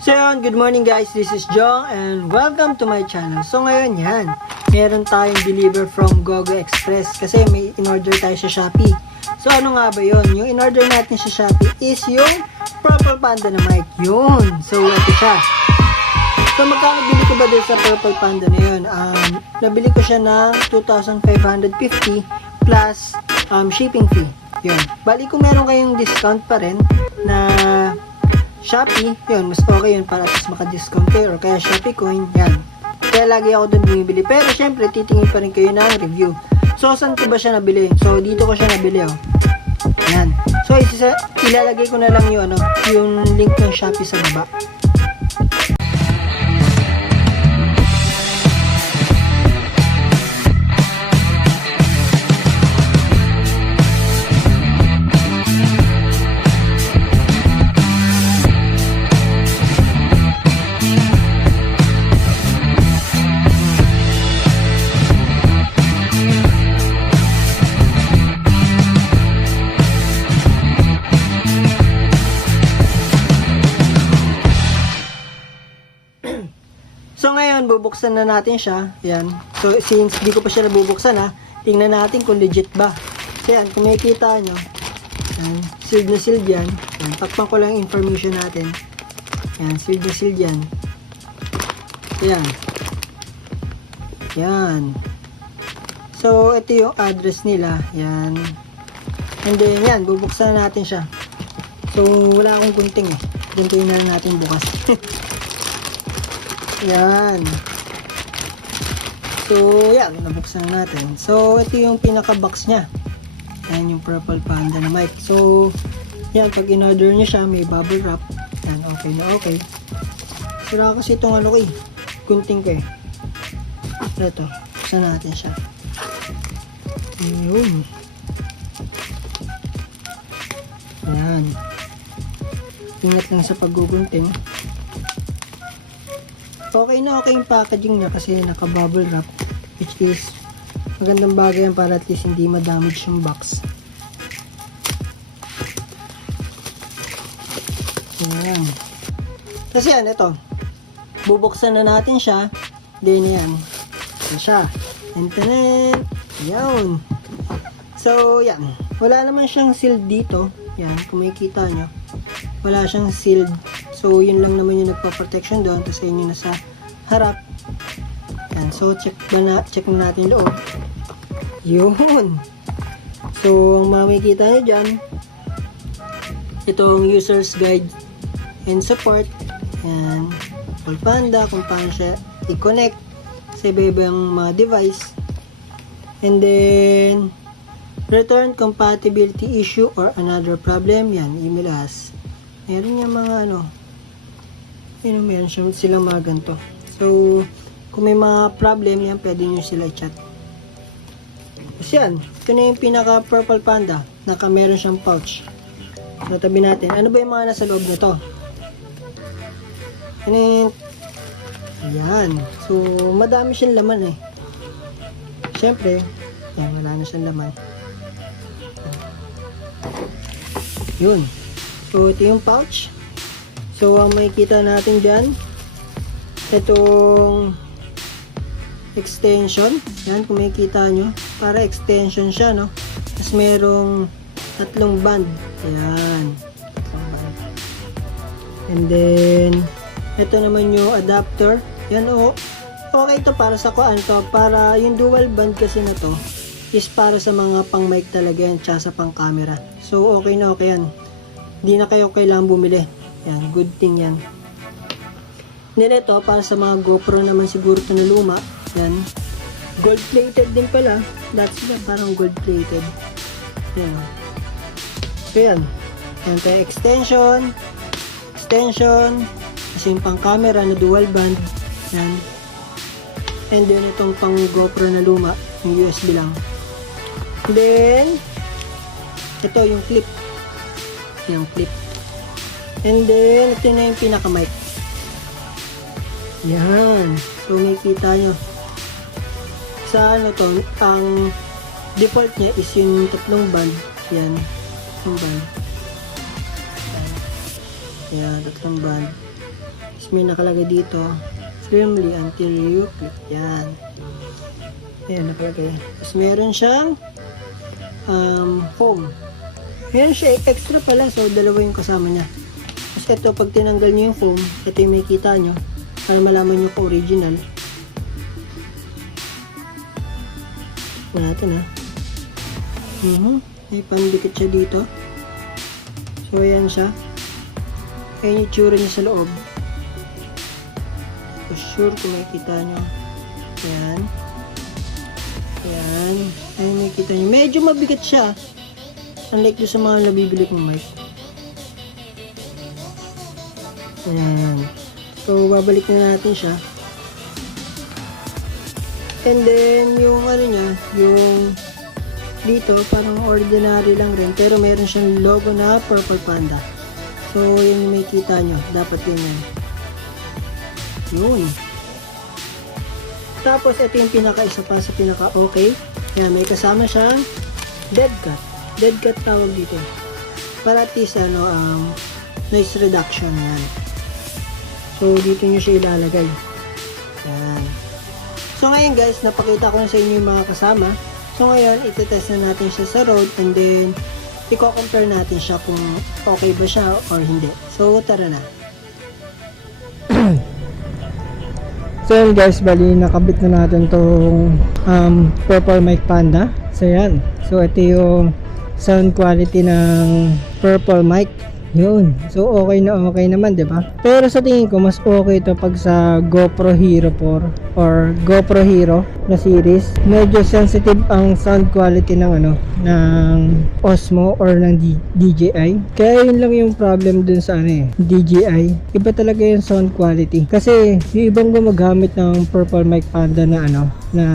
So yun, good morning guys, this is Jong and welcome to my channel. So ngayon yan, meron tayong deliver from Gogo Express kasi may in-order tayo sa Shopee. So ano nga ba yun? Yung in-order natin sa Shopee is yung Purple Panda na mic. Yun! So ito siya. So magkano bili ko ba din sa Purple Panda na yun? Nabili ko siya ng 2,550 plus shipping fee. Yun. Bali kung meron kayong discount pa rin na Shopee, yun, mas okay yun para at least maka-discount kayo or kaya Shopee coin, yan. Kaya lagi ako dun bumibili. Pero syempre, titingin pa rin kayo ng review. So, saan ko ba siya nabili? So, dito ko siya nabili, oh. Yan. So, ilalagay ko na lang yung link ng Shopee sa baba. So ngayon, bubuksan na natin siya. Yan. So since di ko pa siya nabubuksan tingnan natin kung legit ba. So yan, kung makikita nyo, yan, sealed na sealed yan. Yan, takpan ko lang information natin. Yan, sealed na sealed yan. Yan. Yan. So ito yung address nila. Yan. And then yan, bubuksan na natin siya. So wala akong gunting eh. Guntingin na lang natin bukas. Yan. So, yan. Nabuksan natin. So, ito yung pinaka-box niya. Yan yung Purple Panda na mic. So, yan. Pag in-order niya siya, may bubble wrap. Yan. Okay na okay. Sira kasi itong ano ko eh. Gunting ko eh. Ito. Buksan natin siya. Ayun. Yan. Ingat lang sa paggugunting. Okay na okay yung packaging niya kasi naka-bubble wrap, which is magandang bagay yan para at least hindi ma-damage yung box. Ayan. Kasi yan, ito. Bubuksan na natin siya. Then yan. Ito siya. Internet. Yan. So, yan. Wala naman siyang sealed dito. Yan. Kung makikita nyo. Wala siyang sealed. So, yun lang naman yung nagpa-protection doon. Tapos, yun yung nasa harap. Yan. So, check na natin yung loob. Yun. So, ang makikita nyo dyan, itong user's guide and support. Yan. Purple Panda, kung paano siya i-connect sa iba-ibang mga device. And then, return compatibility issue or another problem. Yan. Email us. Meron yung mga meron silang mga ganito. So, kung may mga problem yan, pwede nyo sila i-chat. Kasi yan, ito na yung pinaka Purple Panda. Meron siyang pouch. So, tabi natin. Ano ba yung mga nasa loob na to? Ayan. So, madami siyang laman eh. Siyempre, yan, wala na siyang laman. Yun. So, ito yung pouch. So, ang makikita natin dyan, itong extension. Yan, kung makikita nyo. Para extension siya, no? Tapos, merong 3 band. Ayan. 3 band. And then, ito naman yung adapter. Yan, okay to para sa kuan to. Para yung dual band kasi na to, is para sa mga pang mic talaga yan, tsaka sa pang camera. So, okay na okay yan. Hindi na kayo kailangan bumili. Yan, good thing yan. Then ito, para sa mga GoPro naman siguro ito na luma. Yan. Gold plated din pala. That's it, parang gold plated. Yan. So yan. Yan tayo extension. Extension. Kasi yung pang camera na dual band. Yan. And then itong pang GoPro na luma. Yung USB lang. Then, ito yung clip. Yung clip. And then, ito na yung pinaka-mic. Yan. So, makikita nyo. Sa ano to, ang default niya is yung 3 band. Yan. Yung band. Yan, 3 band. Tapos may nakalagay dito, firmly until you click. Yan. Ayan, nakalagay. Tapos meron siyang foam. Meron siya extra pala, so dalawa yung kasama niya. Tapos ito, pag tinanggal nyo yung foam, ito yung makikita nyo para malaman nyo kung original. Natin ha. May pandikit siya dito. So ayan siya. Ayan yung tsura niya sa loob. For sure kung makikita nyo. Ayan. Ayan. Ayan makikita nyo. Medyo mabigat siya. Unlike doon sa mga nabibili kong mic. Ayan. So babalik na natin siya. And then yung ano niya, yung dito parang ordinary lang rin pero meron siyang logo na Purple Panda. So yun yung makikita nyo, dapat yun. Yun. Tapos ito yung pinaka-isa pa sa pinaka-okay. Yan, may kasama siyang dead cat. Dead cat tawag dito. Para at least noise reduction yan. So dito nyo siya ilalagay. Yan. So ngayon guys, napakita ko na sa inyo yung mga kasama. So ngayon, itetest na natin siya sa road and then i-compare natin siya kung okay ba siya or hindi. So tara na. So yan guys, bali nakabit na natin tong Purple Mic Panda. So yan. So ito yung sound quality ng Purple Mic. Yun. So okay na okay naman, 'di ba? Pero sa tingin ko mas okay ito pag sa GoPro Hero 4 or GoPro Hero na series. Medyo sensitive ang sound quality ng Osmo or ng DJI. Kaya yun lang yung problem dun sa DJI. Iba talaga yung sound quality. Kasi yung ibang gumagamit ng Purple Mic Panda na na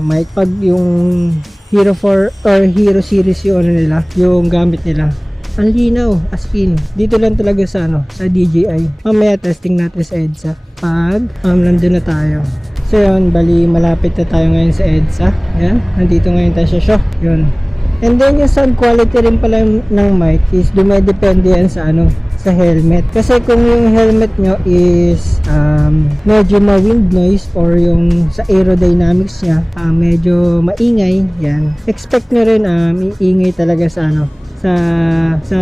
mic, pag yung Hero 4 or Hero series yung nila, yung gamit nila, ang linaw, as in. Dito lang talaga sa sa DJI. Mamaya testing natin sa EDSA pag nandun na tayo. So yun, bali malapit na tayo ngayon sa EDSA. Ayan, nandito ngayon tayo sa show. Yun. And then yung sound quality rin pala ng mic is dumedepende yan sa sa helmet. Kasi kung yung helmet nyo is medyo ma-wind noise or yung sa aerodynamics nya medyo maingay, yan. Expect nyo rin iingay talaga sa sa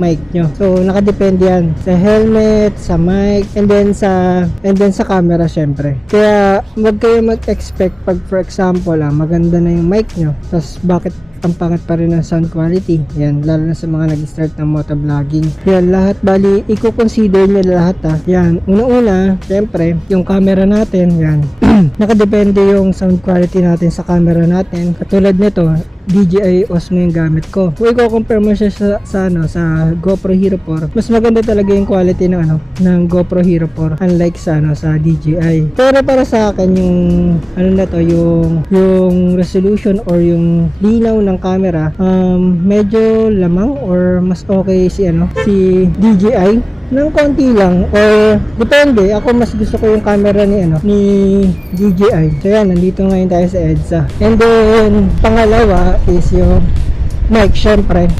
mic nyo. So nakadepende yan sa helmet, sa mic, and then sa camera syempre. Kaya wag kayo mag-expect pag for example maganda na yung mic nyo, tapos bakit ang pangat pa rin ng sound quality. Yan, lalo na sa mga nag-start ng motovlogging. Yan, lahat bali, i-consider nyo lahat Yan, unang-una, syempre, yung camera natin, yan. Nakadepende yung sound quality natin sa camera natin. Katulad nito, DJI Osmo yung gamit ko. Kung i-compare mo siya sa GoPro Hero 4, mas maganda talaga yung quality ng GoPro Hero 4 unlike sa DJI. Pero para sa akin yung yung resolution or yung linaw ng camera medyo lamang or mas okay si DJI ng konti lang or depende. Ako mas gusto ko yung camera ni DJI. So yan, nandito ngayon tayo sa EDSA. And then pangalawa is yung mic. Syempre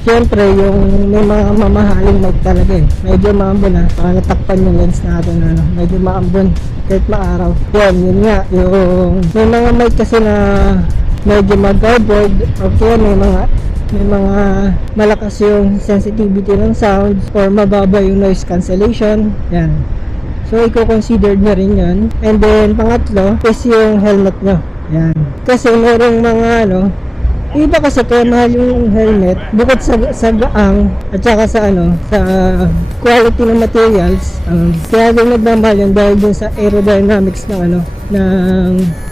yung may mga mamahaling mic talaga medyo maambon baka natakpan yung lens natin medyo maambon kahit maaraw. Yun nga, yung may mga mic kasi na medyo mag-garbled or kaya may mga malakas yung sensitivity ng sounds or mababa yung noise cancellation. Yan. So i-consider nyo rin yan. And then pangatlo is yung helmet nyo. Yan. Kasi merong mga iba kasi kaya mahal yung helmet bukod sa gaang at saka sa sa quality ng materials. Kaya din nagmamahal yun dahil dun sa aerodynamics ng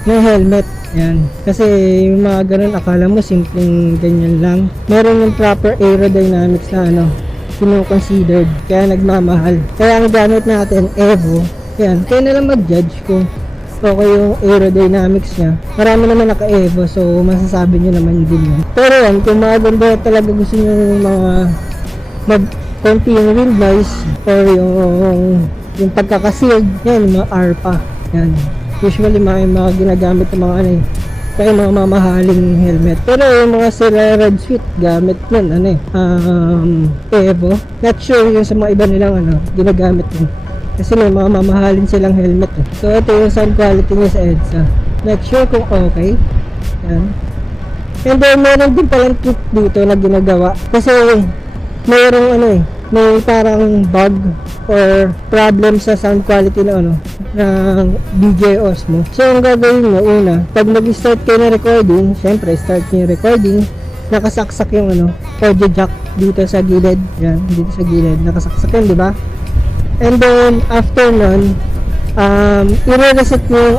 helmet. Yan. Kasi yung mga ganun akala mo simpleng ganyan lang. Meron yung proper aerodynamics na kino-considered. Kaya nagmamahal. Kaya ang gamit natin Evo. Yan. Kaya na lang mag-judge kung okay yung aerodynamics niya. Marami naman naka-Evo, so masasabi nyo naman din yan. Pero yan, kung maganda talaga gusto nyo mga konti yung wind noise or yung pagkakasild, yan, mga ARPA. Yan. Usually mga ginagamit ng mga kaya mga mamahaling helmet. Pero yung mga sila Red Suite gamit nun Evo. Not sure yung sa mga iba nilang ginagamit yun. Kasi may mga mamahalin silang helmet eh. So ito yung sound quality niya sa EDSA. Make sure kung okay. Yan. And then meron din palang trick dito na ginagawa. Kasi mayroong ano eh, may parang bug or problem sa sound quality na ano ng DJI Osmo. So ang gagawin mo una, pag nag-start kayo na recording, syempre start niyo yung recording, nakasaksak yung ano, audio jack dito sa gilid. Yan, dito sa gilid, nakasaksak yun, di ba? And then after nun, i-reset niyo yung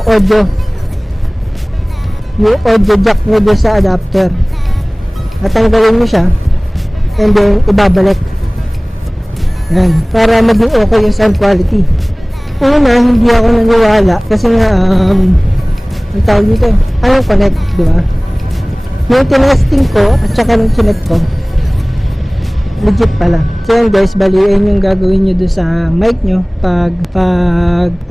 audio jack niyo doon sa adapter. At tanggalin niyo siya, and then ibabalik. Yan, para maging okay yung sound quality. Una, hindi ako naniwala kasi nga ang tawag dito, anong connect, di ba? Yung tinesting ko at saka nung chinek ko, legit pala. So yan guys, baliin yung gagawin nyo doon sa mic nyo pag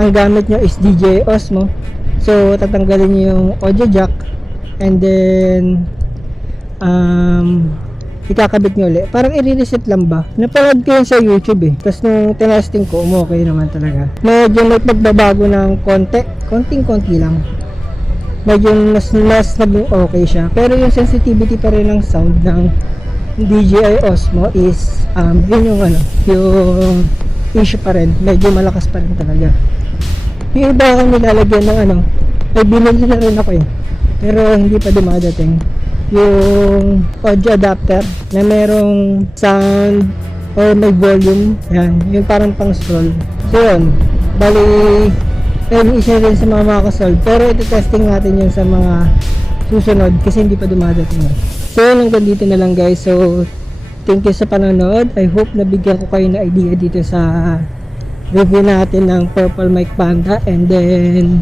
ang gamit nyo is DJI Osmo. So tatanggalin nyo yung audio jack and then ikakabit nyo ulit. Parang i-reset lang ba? Napanood ko yun sa YouTube eh. Tapos nung tinesting ko, okay naman talaga. Medyo may pagbabago ng konting-konti lang. Medyo mas naging okay siya. Pero yung sensitivity pa rin ng sound ng DJI Osmo is yun yung ano, yung issue pa rin. Medyo malakas pa rin talaga. Yung iba akong nilalagyan ng ano, ay binili na rin ako eh. Pero hindi pa dumadating. Yung audio adapter na merong sound or may volume, yan, yung parang pang scroll. So yun, bali isa rin sa mga makasolve, pero ito testing natin yun sa mga susunod kasi hindi pa dumadating. So yun, hanggang dito na lang guys. So thank you sa panonood. I hope nabigyan ko kayo na idea dito sa review natin ng Purple Mic Panda, and then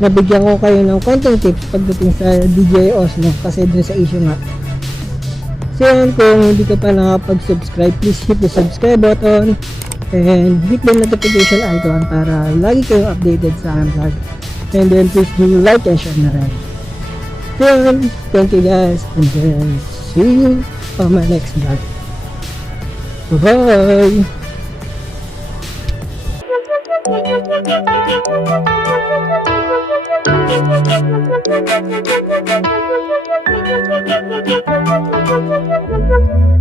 nabigyan ko kayo ng konting tips pagdating sa DJI Osmo kasi dun sa issue nga. So yun, kung hindi ka pa nakapag-subscribe, please hit the subscribe button and hit the notification icon para lagi kayong updated sa aking vlog. And then please do like and share na rin. So yun, thank you guys, and then see you on my next vlog. Bye! Thank you.